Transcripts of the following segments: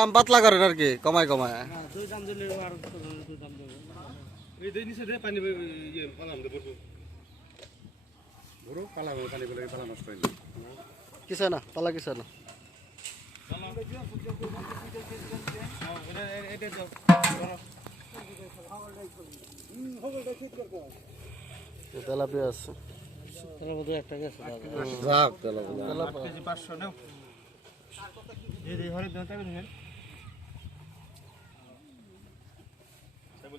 দাম পাতলা করেন আর কি কমায় কমায়। দুই দাম দিলে আর দুই দাম দেবো। এই দেই নিচে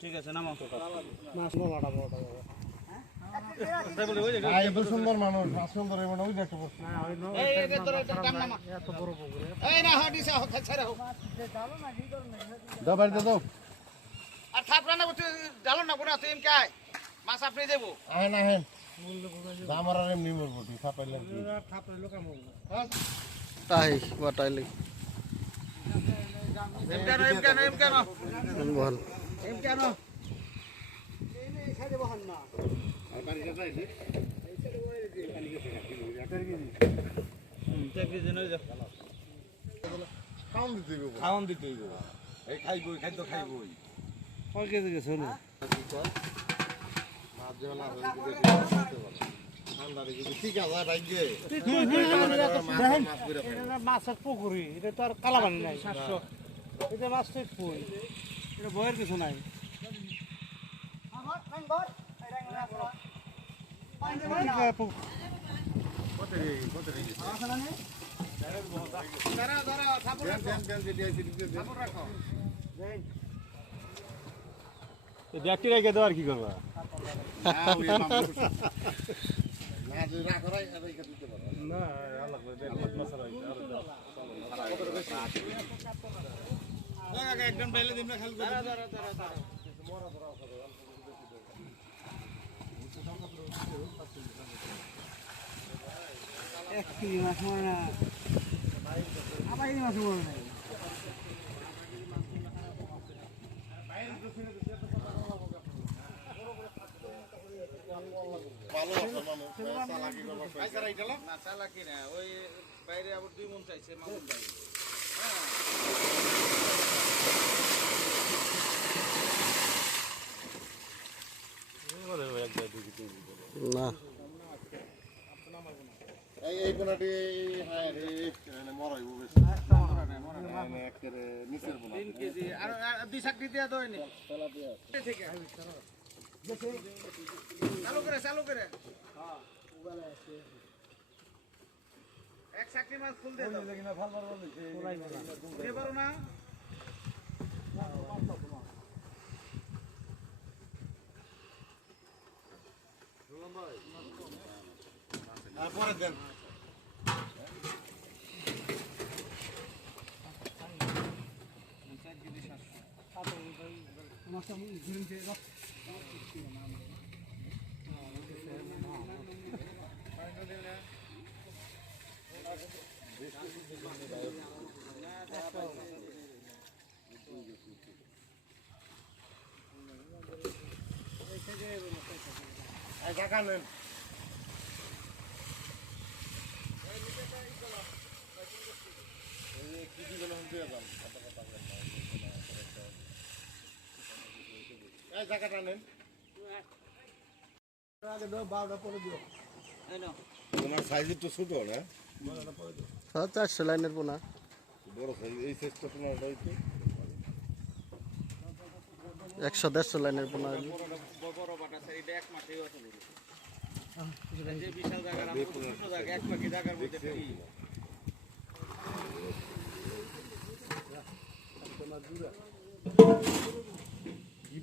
ঠিক আছে নামাও। মাছ বড়টা বড়টা মাছ নামা। আপনি দেবো। মরবো তুই বাটাইলে। এমকে দিতে এই খাইবই খাদ্য খাইবই। কয় কেজি গেছে মাছের পুকুরি এটা তো আর কালাবানি নাই। সাতশো। এটা মাছ তো বয়ের কিছু নাই। ব্যাগটি রেখে দেওয়ার কি করবা? না। ওই মাছ না যদি রাখো রাই রেখে দিতে পারো না আলাদা করে দেন খালি এক নাই না চালাকি না, ওই বাইরে আবার দুই মন চাইছে, মামুন ভাই। না। এই এই কোনাটি হ্যাঁ এই মরাইবো বেশ মানে একেবারে নিচের কেজি আর আর দুই চাকরি দিয়া দই নি ঠিক আছে চালু করে চালু করে। এক চাকরি মাছ ফুল দিয়ে দাও না? Apórengan. Thank you. পরে দেন এই টাকা নেন। এই টাকাটা নেন তোমার সাইজ একটু ছোট না? হ্যাঁ চারশো লাইনের পোনা বড় সাইজ এই সাইজটা তোমার একশো দেড়শো লাইনের পোনা কি।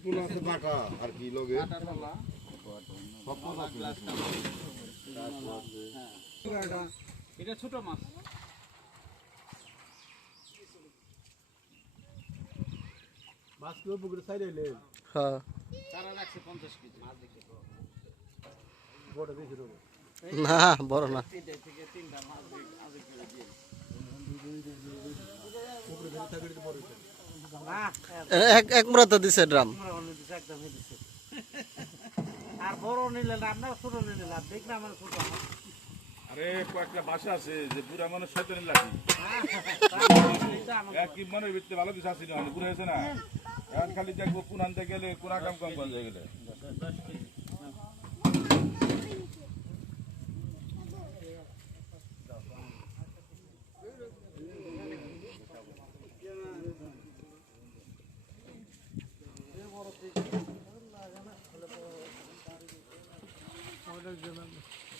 পোনা আছে বাঁকা আর কি লগে সব পোনা এটা ছোট মাছ পুকুরে সাইড হ্যাঁ। চারা রাখছে পঞ্চাশ কেজি মাছ দেখে বড় বেশি দেবো না। বড় না না এক দিছে ড্রাম। আর বড় নিলে না ছোট নিলে লাভ দেখ না আমার ছোট আরে কয়েকটা বাসা আছে যে বুড়া মানুষ শয়তানি লাগি। মনের ভিতরে ভালো কিছু আসেনি বুড়া হয়েছে না? এখন খালি দেখব কোন আনতে গেলে কোন কাম কাম করে গেলে। হ্যাঁ আজকে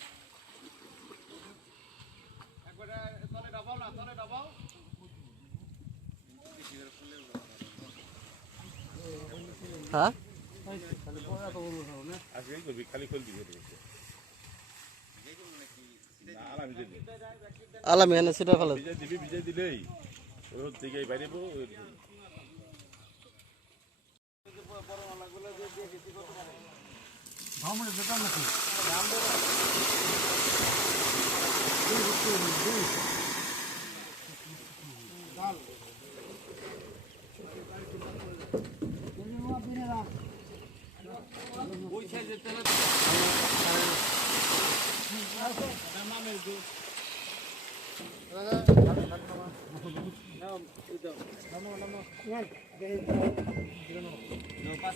খুলবি আলামি এনে সেটা ফেলে দিবি ভিজাই দিলেই রোদ থেকে বাইরে দোকান নাকি ওই সাইজের তেলে পাঁচ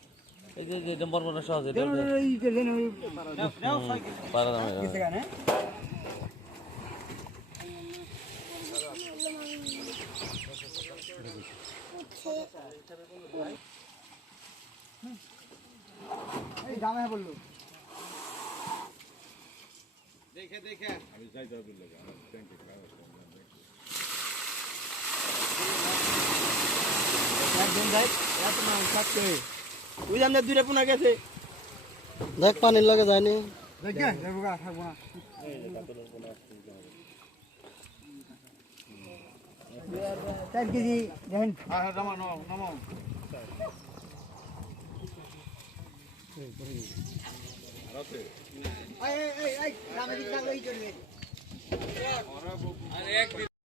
এই যে যে নম্বর মনে সহজ এটা এই যে দেন পারা দামে এই দামে বলল। দেখে দেখে। আমি যাইতে হবে লাগে ট্যাঙ্কে খাওয়া একজন যাই এত না সাথে ওই জানলে দূরে পুনা গেছে দেখ পানির লগে যায়নি দেখে দেবগা থাকব না চার কেজি দেখেন হ্যাঁ হ্যাঁ আরে একদিন